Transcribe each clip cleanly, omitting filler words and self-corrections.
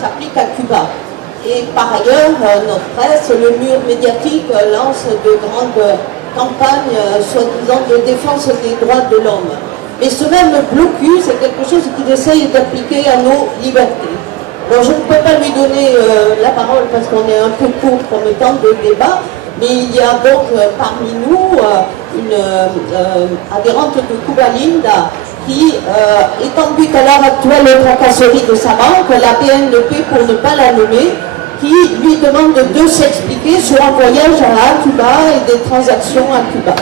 s'applique à Cuba. Et par ailleurs, notre presse, le mur médiatique lance de grandes campagnes, soi-disant, de défense des droits de l'homme. Mais ce même blocus, c'est quelque chose qu'il essaye d'appliquer à nos libertés. Alors je ne peux pas lui donner la parole parce qu'on est un peu court comme temps de débat, mais il y a donc parmi nous une adhérente de Cuba Linda qui est en but à l'heure actuelle aux tracasseries de sa banque, la BNP pour ne pas la nommer, qui lui demande de s'expliquer sur un voyage à Cuba et des transactions à Cuba.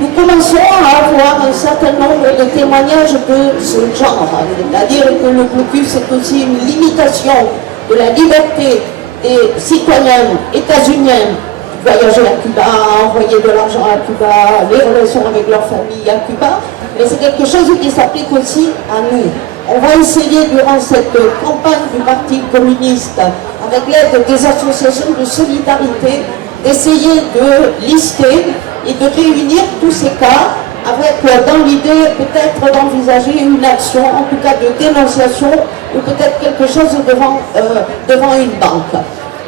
Nous commençons à avoir un certain nombre de témoignages de ce genre, c'est-à-dire que le blocus est aussi une limitation de la liberté des citoyens états-uniens de voyager à Cuba, envoyer de l'argent à Cuba, les relations avec leur famille à Cuba, mais c'est quelque chose qui s'applique aussi à nous. On va essayer durant cette campagne du Parti communiste, avec l'aide des associations de solidarité, d'essayer de lister et de réunir tous ces cas avec, dans l'idée peut-être d'envisager une action, en tout cas de dénonciation, ou peut-être quelque chose devant une banque.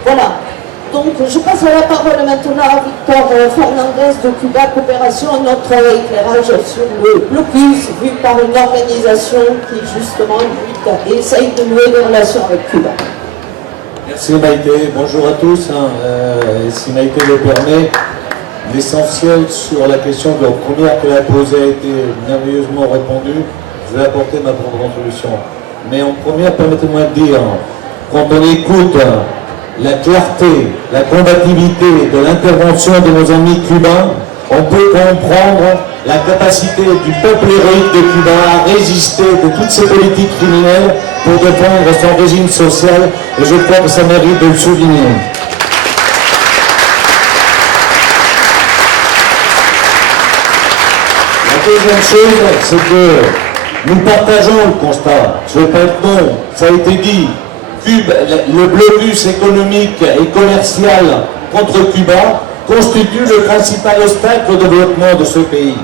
Voilà. Donc je passe la parole maintenant à Victor Fernandez de Cuba Coopération, notre éclairage sur le blocus vu par une organisation qui justement lutte et essaye de nouer des relations avec Cuba. Merci Maïté, bonjour à tous. Si Maïté le permet, l'essentiel sur la question de la première qu'elle a posée a été merveilleusement répondu. Je vais apporter ma propre contribution. Mais en première, permettez-moi de dire, quand on écoute la clarté, la combativité de l'intervention de nos amis cubains, on peut comprendre la capacité du peuple héroïque de Cuba à résister de toutes ces politiques criminelles pour défendre son régime social, et je crois que ça mérite de le souligner. La deuxième chose, c'est que nous partageons le constat. Je ne vais pas être non, ça a été dit. Cuba, le blocus économique et commercial contre Cuba constitue le principal obstacle au développement de ce pays.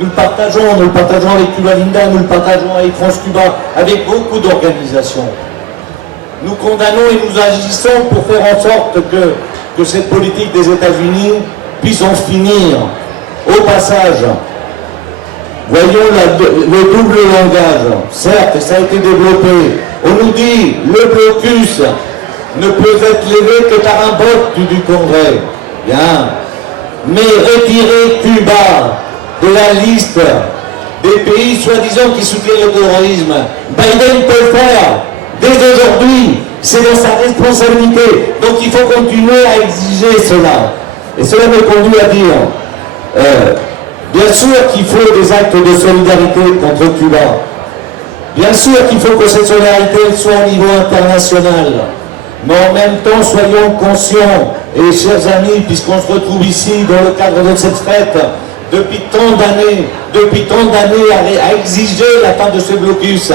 Nous le partageons avec Cuba Linda, nous le partageons avec France Cuba, avec beaucoup d'organisations. Nous condamnons et nous agissons pour faire en sorte que cette politique des États-Unis puisse en finir. Au passage, voyons le double langage. Certes, ça a été développé. On nous dit le blocus ne peut être levé que par un vote du Congrès. Bien. Mais retirer Cuba de la liste des pays soi-disant qui soutiennent le terrorisme, Biden peut le faire dès aujourd'hui. C'est dans sa responsabilité. Donc il faut continuer à exiger cela. Et cela me conduit à dire, bien sûr qu'il faut des actes de solidarité contre Cuba. Bien sûr qu'il faut que cette solidarité soit au niveau international. Mais en même temps, soyons conscients, et chers amis, puisqu'on se retrouve ici dans le cadre de cette fête, depuis tant d'années à exiger la fin de ce blocus,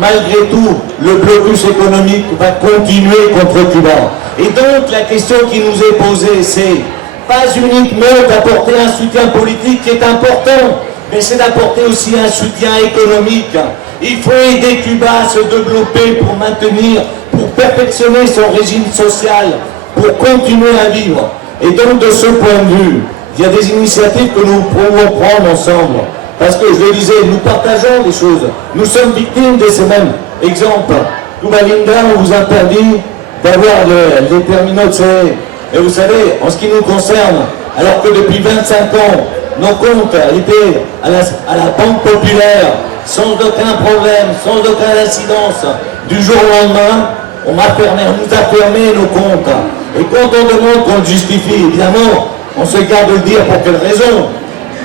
malgré tout, le blocus économique va continuer contre Cuba. Et donc, la question qui nous est posée, c'est pas uniquement d'apporter un soutien politique qui est important, mais c'est d'apporter aussi un soutien économique. Il faut aider Cuba à se développer pour maintenir, pour perfectionner son régime social, pour continuer à vivre. Et donc, de ce point de vue, il y a des initiatives que nous pouvons prendre ensemble. Parce que, je le disais, nous partageons des choses. Nous sommes victimes de ces mêmes exemples. Cuba Linda, on vous interdit d'avoir les terminaux de CE. Et vous savez, en ce qui nous concerne, alors que depuis 25 ans, nos comptes étaient à la Banque Populaire, sans aucun problème, sans aucune incidence, du jour au lendemain, on nous a fermé nos comptes. Et quand on demande qu'on le justifie, évidemment, on se garde de le dire pour quelle raison.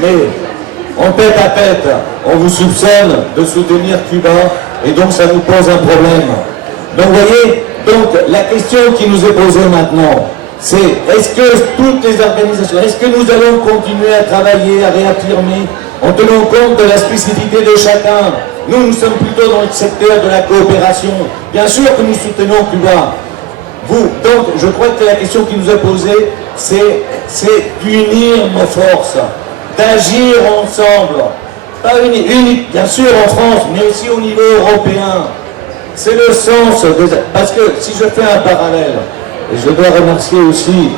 Mais en tête à tête, on vous soupçonne de soutenir Cuba, et donc ça nous pose un problème. Donc vous voyez, la question qui nous est posée maintenant, c'est est-ce que toutes les organisations, est-ce que nous allons continuer à travailler, à réaffirmer, en tenant compte de la spécificité de chacun? Nous sommes plutôt dans le secteur de la coopération. Bien sûr que nous soutenons Cuba. Donc, je crois que la question qui nous est posée, c'est d'unir nos forces, d'agir ensemble. Pas unique, bien sûr en France, mais aussi au niveau européen. C'est le sens des... Parce que si je fais un parallèle, et je dois remercier aussi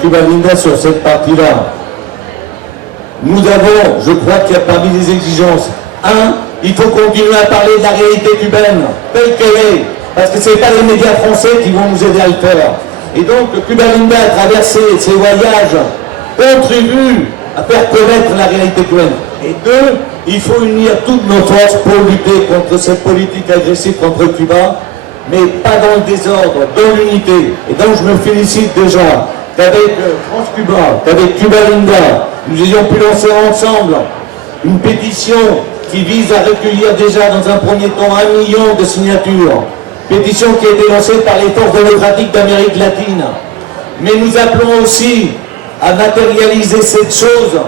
Cuba Linda sur cette partie-là, nous avons, je crois qu'il y a parmi les exigences, il faut continuer à parler de la réalité cubaine, telle qu'elle est, parce que ce n'est pas les médias français qui vont nous aider à le faire. Et donc, Cuba Linda, à travers ses voyages, contribue à faire connaître la réalité cubaine. Et deux, il faut unir toutes nos forces pour lutter contre cette politique agressive contre Cuba, mais pas dans le désordre, dans l'unité. Et donc, je me félicite déjà qu'avec France Cuba, qu'avec Cuba Linda, nous ayons pu lancer ensemble une pétition qui vise à recueillir déjà dans un premier temps 1 million de signatures. Pétition qui a été lancée par les forces démocratiques d'Amérique latine. Mais nous appelons aussi à matérialiser cette chose,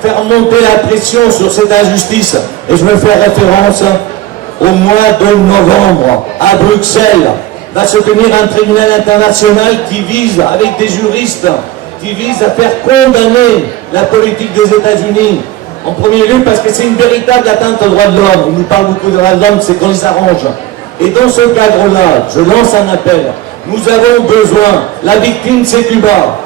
faire monter la pression sur cette injustice. Et je me fais référence au mois de novembre, à Bruxelles, va se tenir un tribunal international qui vise, avec des juristes, qui vise à faire condamner la politique des États-Unis. En premier lieu, parce que c'est une véritable atteinte aux droits de l'homme. On nous parle beaucoup de droits de l'homme, c'est qu'on les arrange. Et dans ce cadre-là, je lance un appel. Nous avons besoin, la victime c'est Cuba.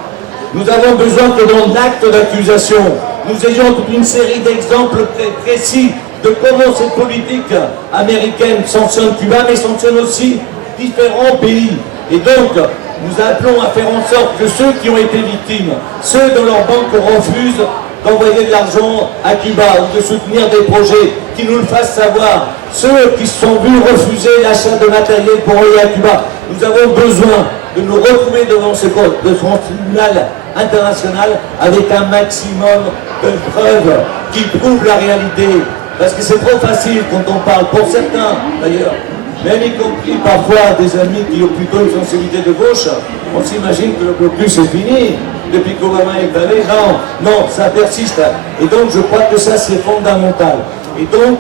Nous avons besoin que dans l'acte d'accusation, nous ayons toute une série d'exemples précis de comment cette politique américaine sanctionne Cuba, mais sanctionne aussi différents pays. Et donc, nous appelons à faire en sorte que ceux qui ont été victimes, ceux dont leur banque refuse d'envoyer de l'argent à Cuba ou de soutenir des projets, qui nous le fassent savoir, ceux qui se sont vus refuser l'achat de matériel pour aller à Cuba, nous avons besoin de nous retrouver devant ce tribunal international avec un maximum de preuves qui prouvent la réalité. Parce que c'est trop facile quand on parle, pour certains d'ailleurs, même y compris parfois des amis qui ont plutôt une sensibilité de gauche, on s'imagine que le blocus est fini depuis qu'Obama est allé. Non, non, ça persiste. Et donc je crois que ça c'est fondamental. Et donc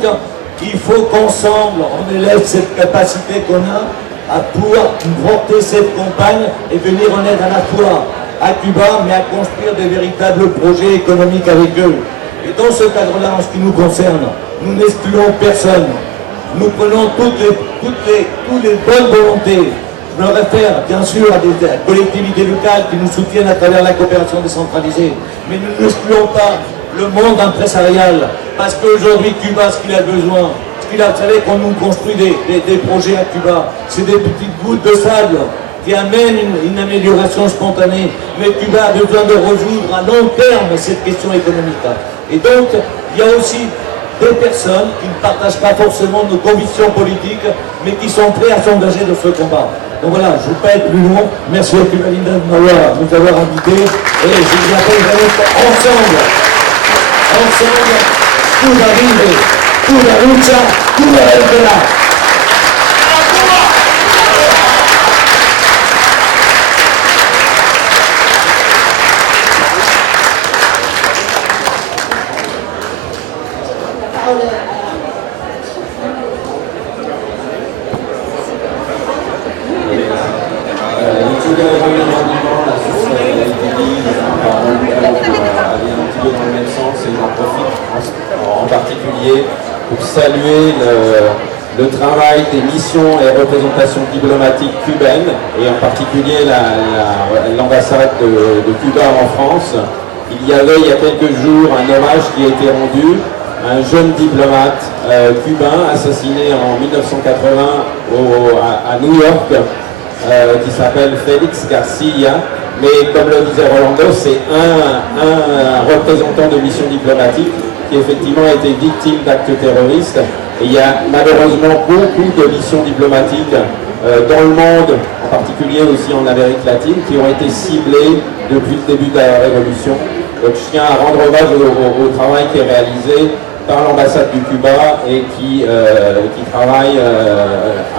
il faut qu'ensemble on élève cette capacité qu'on a à pouvoir porter cette campagne et venir en aide à la fois à Cuba, mais à construire des véritables projets économiques avec eux. Et dans ce cadre-là, en ce qui nous concerne, nous n'excluons personne. Nous prenons toutes les bonnes volontés. Je me réfère bien sûr à des collectivités locales qui nous soutiennent à travers la coopération décentralisée. Mais nous n'excluons pas le monde empresarial. Parce qu'aujourd'hui, Cuba, ce qu'il a besoin, vous savez qu'on nous construit des projets à Cuba, c'est des petites gouttes de sable qui amènent une amélioration spontanée. Mais Cuba a besoin de résoudre à long terme cette question économique. Et donc, il y a aussi des personnes qui ne partagent pas forcément nos convictions politiques, mais qui sont prêts à s'engager dans ce combat. Donc voilà, je ne vais pas être plus long. Merci à Cuba Linda de nous avoir invités. Et je vous appelle ensemble, Cuba vive, Cuba lucha, Cuba vencerá. Pour saluer le travail des missions et représentations diplomatiques cubaines, et en particulier l'ambassade de Cuba en France. Il y avait il y a quelques jours un hommage qui a été rendu à un jeune diplomate cubain assassiné en 1980 à New York, qui s'appelle Félix Garcia. Mais comme le disait Rolando, c'est un représentant de mission diplomatique qui effectivement a été victime d'actes terroristes. Et il y a malheureusement beaucoup de missions diplomatiques dans le monde, en particulier aussi en Amérique latine, qui ont été ciblées depuis le début de la Révolution. Donc je tiens à rendre hommage au travail qui est réalisé par l'ambassade du Cuba et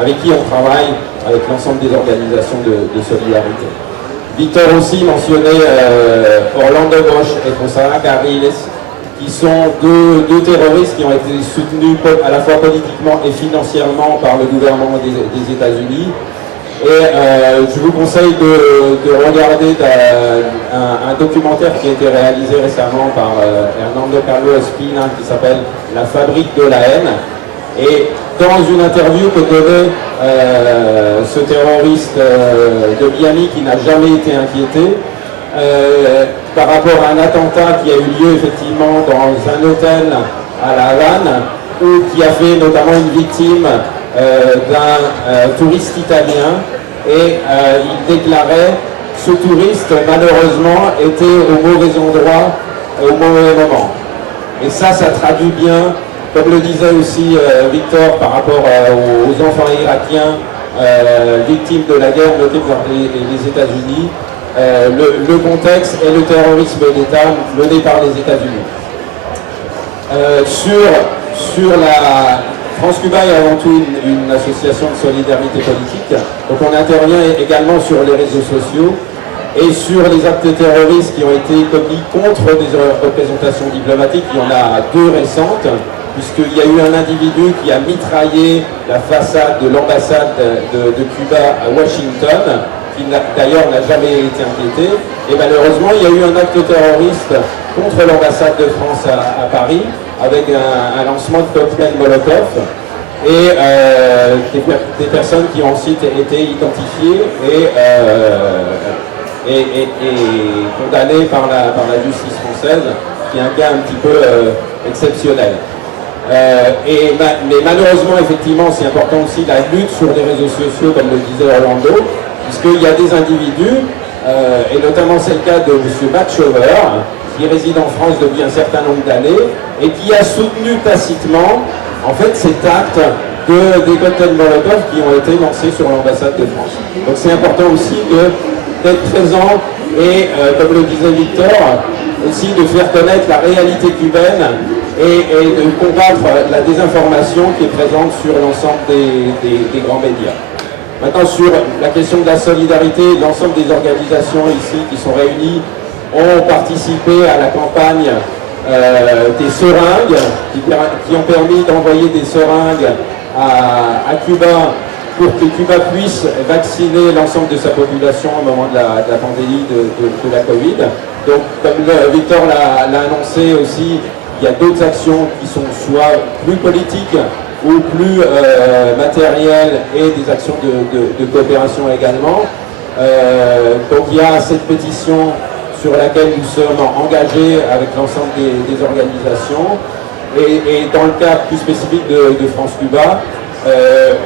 avec qui on travaille avec l'ensemble des organisations de solidarité. Victor aussi mentionnait Orlando Bosch et José Carriles, qui sont deux terroristes qui ont été soutenus à la fois politiquement et financièrement par le gouvernement des États-Unis. Et je vous conseille de regarder un documentaire qui a été réalisé récemment par Hernando Carlos Espina qui s'appelle « La fabrique de la haine ». Et dans une interview que donnait ce terroriste de Miami qui n'a jamais été inquiété, par rapport à un attentat qui a eu lieu effectivement dans un hôtel à La Havane, ou qui a fait notamment une victime d'un touriste italien, et il déclarait: ce touriste malheureusement était au mauvais endroit au mauvais moment. Et ça traduit bien, comme le disait aussi Victor par rapport aux enfants irakiens victimes de la guerre menée par les États-Unis, le contexte est le terrorisme d'État mené par les États-Unis. Sur la France-Cuba est avant tout une association de solidarité politique, donc on intervient également sur les réseaux sociaux et sur les actes terroristes qui ont été commis contre des représentations diplomatiques. Il y en a 2 récentes, puisqu'il y a eu un individu qui a mitraillé la façade de l'ambassade de Cuba à Washington, qui d'ailleurs n'a jamais été inquiété. Et malheureusement, il y a eu un acte terroriste contre l'ambassade de France à Paris, avec un lancement de cocktail Molotov, et des personnes qui ont ensuite été identifiées et condamnées par la justice française, qui est un cas un petit peu exceptionnel. Mais malheureusement, effectivement, c'est important aussi la lutte sur les réseaux sociaux, comme le disait Orlando, puisqu'il y a des individus, et notamment c'est le cas de M. Matt Shover, qui réside en France depuis un certain nombre d'années, et qui a soutenu tacitement, en fait, cet acte des cocktails Molotov qui ont été lancés sur l'ambassade de France. Donc c'est important aussi d'être présent et, comme le disait Victor, aussi de faire connaître la réalité cubaine et de combattre la désinformation qui est présente sur l'ensemble des grands médias. Maintenant, sur la question de la solidarité, l'ensemble des organisations ici qui sont réunies ont participé à la campagne des seringues, qui ont permis d'envoyer des seringues à Cuba pour que Cuba puisse vacciner l'ensemble de sa population au moment de la pandémie de la Covid. Donc, comme Victor l'a annoncé aussi, il y a d'autres actions qui sont soit plus politiques ou plus matérielles, et des actions de coopération également. Donc il y a cette pétition sur laquelle nous sommes engagés avec l'ensemble des organisations. Et dans le cas plus spécifique de France-Cuba,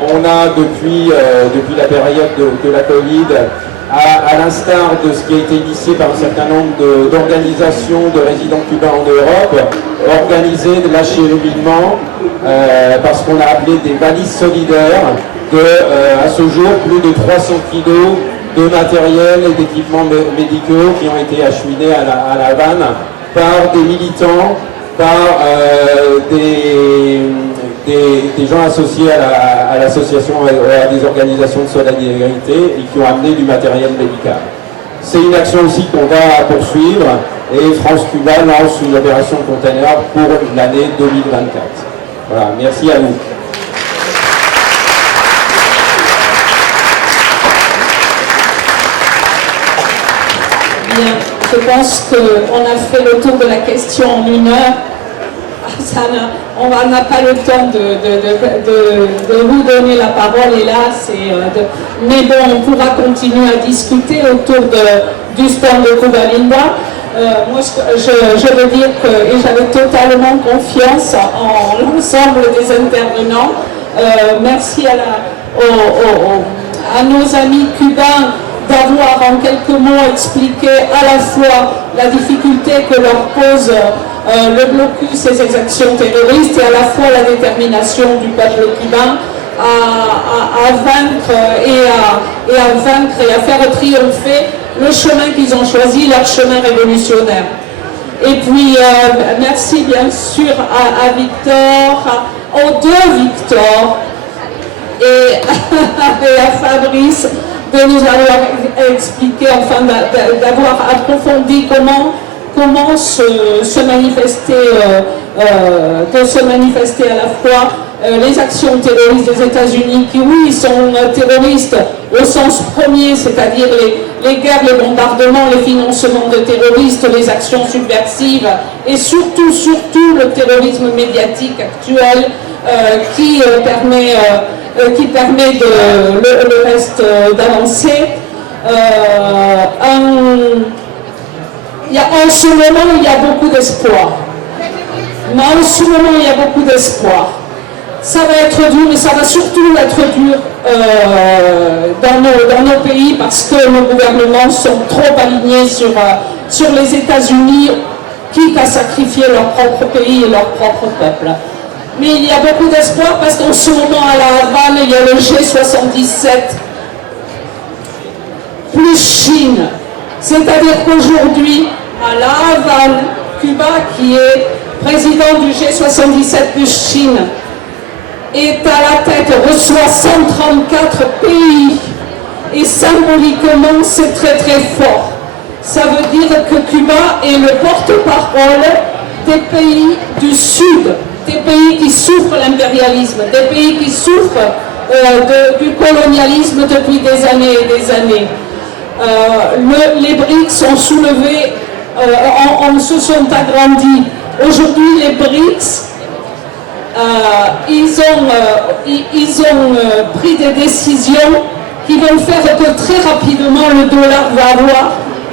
on a depuis la période de la Covid, à l'instar de ce qui a été initié par un certain nombre d'organisations de résidents cubains en Europe, organisé de l'acheminement, parce qu'on a appelé des valises solidaires, à ce jour plus de 300 kilos de matériel et d'équipements médicaux qui ont été acheminés à La Havane par des militants, par des gens associés à l'association, à des organisations de solidarité, et qui ont amené du matériel médical. C'est une action aussi qu'on va poursuivre, et France-Cuba lance une opération container pour l'année 2024. Voilà, merci à vous. Bien, je pense qu'on a fait le tour de la question en 1 heure. On n'a pas le temps de vous donner la parole, hélas, mais bon, on pourra continuer à discuter autour du stand de Cuba Linda. Moi, je veux dire que j'avais totalement confiance en l'ensemble des intervenants. Merci à nos amis cubains d'avoir en quelques mots expliqué à la fois la difficulté que leur pose le blocus et ses actions terroristes, et à la fois la détermination du peuple cubain à vaincre et à faire triompher le chemin qu'ils ont choisi, leur chemin révolutionnaire. Et puis merci bien sûr à Victor, aux 2 Victor et à Fabrice de nous avoir expliqué, enfin d'avoir approfondi comment se manifester à la fois les actions terroristes des États-Unis, qui oui sont terroristes au sens premier, c'est-à-dire les guerres, les bombardements, les financements de terroristes, les actions subversives, et surtout le terrorisme médiatique actuel, qui permet le reste d'avancer. En ce moment, il y a beaucoup d'espoir. Mais en ce moment, il y a beaucoup d'espoir. Ça va être dur, mais ça va surtout être dur dans nos pays parce que nos gouvernements sont trop alignés sur les États-Unis, quitte à sacrifier leur propre pays et leur propre peuple. Mais il y a beaucoup d'espoir parce qu'en ce moment, à La Havane, il y a le G77 plus Chine. C'est-à-dire qu'aujourd'hui, à La Havane, Cuba, qui est président du G77 plus Chine, est à la tête, reçoit 134 pays. Et symboliquement, c'est très très fort. Ça veut dire que Cuba est le porte-parole des pays du Sud, des pays qui souffrent l'impérialisme, des pays qui souffrent du colonialisme depuis des années et des années. Les BRICS sont soulevés, se sont agrandis. Aujourd'hui, les BRICS, ils ont pris des décisions qui vont faire que très rapidement le dollar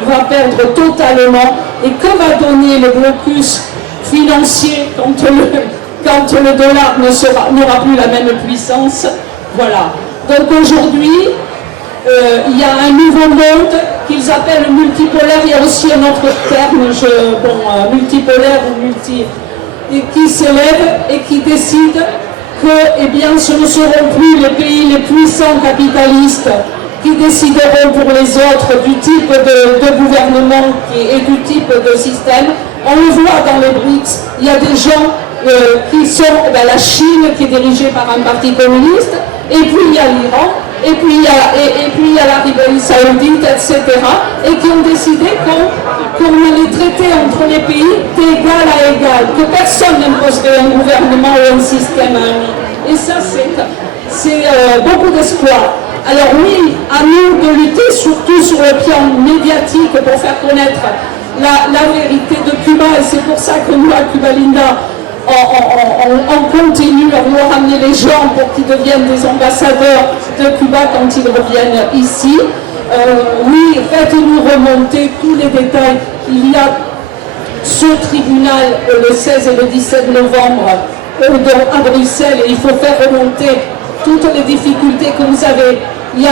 va perdre totalement. Et que va donner le blocus financier quand le dollar n'aura plus la même puissance? Voilà. Donc aujourd'hui, il y a un nouveau monde qu'ils appellent multipolaire. Il y a aussi un autre terme, multipolaire ou qui s'élève et qui décide que ce ne seront plus les pays les puissants capitalistes qui décideront pour les autres du type de gouvernement et du type de système. On le voit dans les BRICS, il y a des gens qui sont la Chine qui est dirigée par un parti communiste, et puis il y a l'Iran, et puis il y a l'Arabie Saoudite, etc., et qui ont décidé qu'on allait traiter entre les pays d'égal à égal, que personne n'imposerait un gouvernement ou un système à un autre. Et ça, c'est beaucoup d'espoir. Alors oui, à nous de lutter surtout sur le plan médiatique pour faire connaître la vérité de Cuba, et c'est pour ça que nous, à Cuba Linda, on continue à vouloir amener les gens pour qu'ils deviennent des ambassadeurs de Cuba quand ils reviennent ici. Oui, faites-nous remonter tous les détails. Il y a ce tribunal le 16 et le 17 novembre à Bruxelles, et il faut faire remonter toutes les difficultés que vous avez. Il y a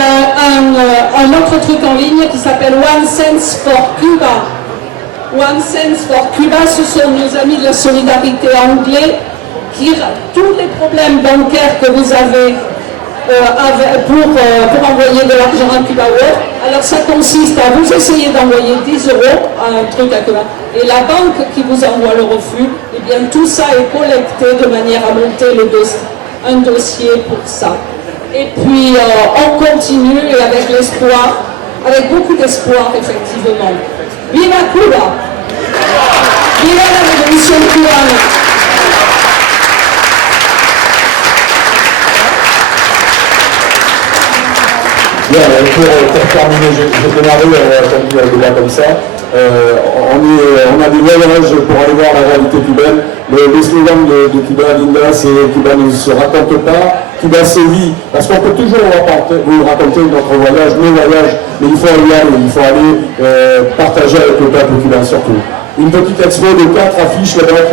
un autre truc en ligne qui s'appelle One Cents for Cuba. One Cents for Cuba, ce sont nos amis de la solidarité anglais qui, tous les problèmes bancaires que vous avez pour envoyer de l'argent à Cuba World, alors ça consiste à vous essayer d'envoyer 10 euros à un truc à Cuba, et la banque qui vous envoie le refus, et bien tout ça est collecté de manière à monter un dossier pour ça. Et puis on continue, et avec l'espoir, avec beaucoup d'espoir effectivement. Viva Cuba! Viva la révolution cubane! Bien, pour terminer, j'ai démarré comme un débat comme ça. On a des voyages pour aller voir la réalité cubaine. Le slogan de Cuba Linda, c'est Cuba ne se raconte pas, Cuba sévit. Parce qu'on peut toujours vous raconter notre voyage, nos voyages, mais il faut y aller, il faut aller partager avec le peuple cubain surtout. Une petite expo de 4 affiches là-bas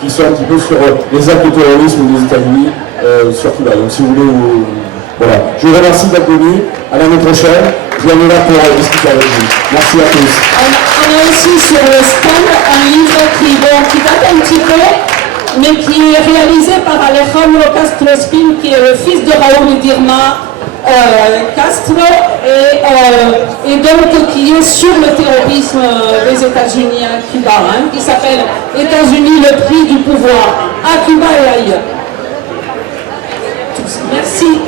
qui sont un petit peu sur les actes de terrorisme des États-Unis sur Cuba. Donc si vous voulez, voilà. Je vous remercie d'être venu. À l'année prochaine. Je viens là pour discuter avec vous. Merci à tous. On a aussi sur le stand un livre qui date un petit peu, mais qui est réalisé par Alejandro Castro Espín, qui est le fils de Raúl Dirma Castro, et donc qui est sur le terrorisme des États-Unis à Cuba, qui s'appelle États-Unis, le prix du pouvoir, à Cuba et ailleurs. Merci.